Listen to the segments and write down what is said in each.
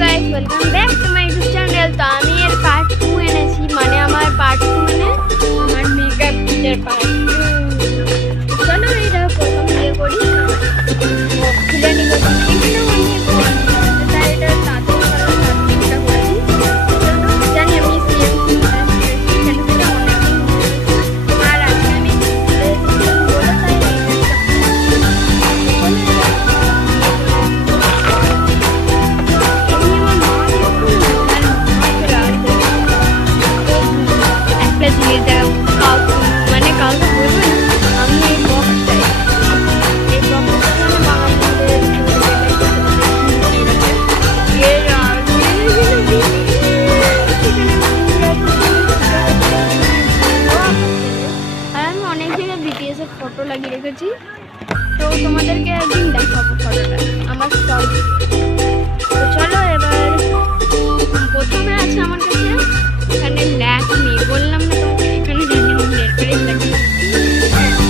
Guys, welcome back to my YouTube channel. তো আমি এর পার্ট 2 এনেছি, মানে আমার পার্ট 2 মানে আমার মেকআপ কিটের পার্ট 2। চলো এটা প্রথম দিয়ে করি, খুলে নিব। এখানে অনেক তাই এটা তাতে এটা করে দিই। জানি আমি সিএমসি চ্যানেলটা অনেকদিন আর আজকে আমি বলে তাই মানে কাউকে বলবো না আমি এই বক্সটাই আর আমি অনেক জায়গায় বিটিএস এর ফটো লাগিয়ে রেখেছি, তো তোমাদেরকে একদিন দেখাবো ফটোটা আমার স্টল। তো চলো এবার প্রথমে আছে আমার কাছে এখানে ল্যাকমি, বললাম না তোমাকে এখানে নেট প্যালেট লাগিয়ে।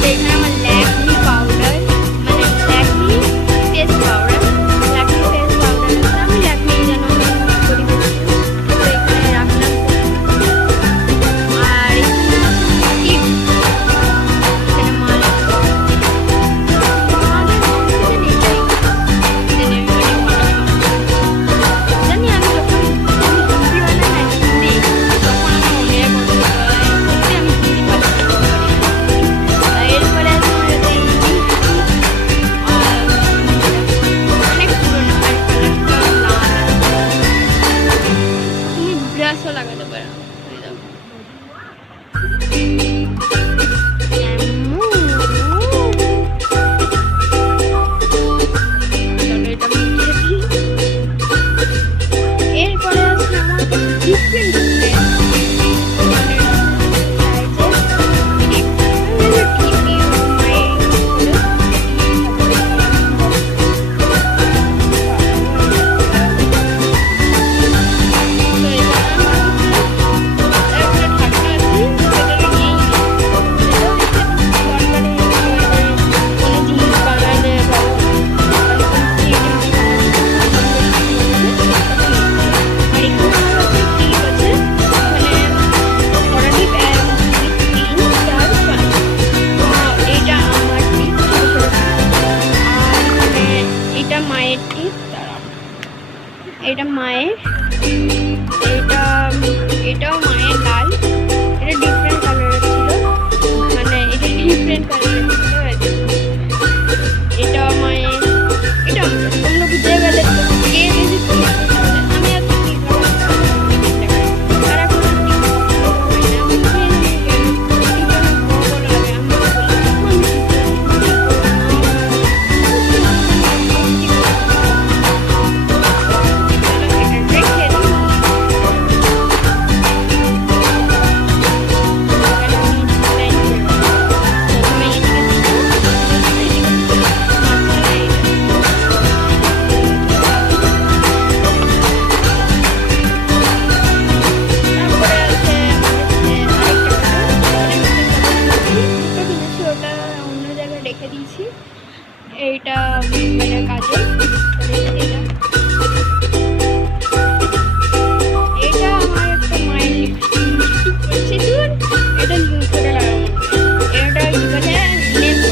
এখানে আমার ল্যাকমি পাউডার, মানে Lakme face powder, Lakme face powder আমি ল্যাকমি যেন করি বেশি, তো এখানে রাখলাম। আর এখানে টিপ, এখানে মাল জানি আমি যখন হিন্দি বানাই না হিন্দি, তখন আমার মনে সত্যি আমি হিন্দি ভালো এরপরে আছে আমার কাছে এই অনেক পুরোনো আর কালারটা লাল, তুমি ব্রাশও লাগাতে পারো। এই দেখো। চলো এটা মিশিয়ে দিই। এরপরে আছে আমার কাছে ডিফারেন্ট মায়ের টিপ, এটা মায়ের, এটাও মায়ের লাল, এটা ডিফারেন্ট কালারের ছিল, মানে এটা ডিফারেন্ট কালারের ছিল। এটাও মায়ের, এটা তোমরা বুঝে গেলে তো কে বেশি আমি আর কি রেখে দিয়েছি। এইটা মানে কাজে এটা আমার একটা মায়ের লিপস্টিক করছে, এটা করে লাগাবো, এটা মানে নেল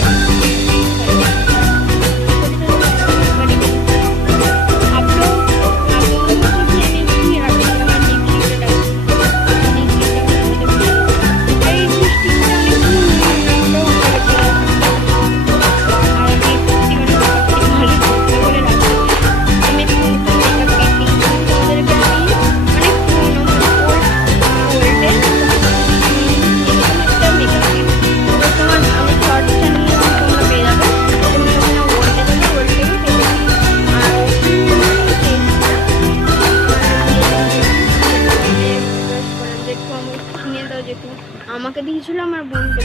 আমাকে দিয়েছিল আমার বোনকে।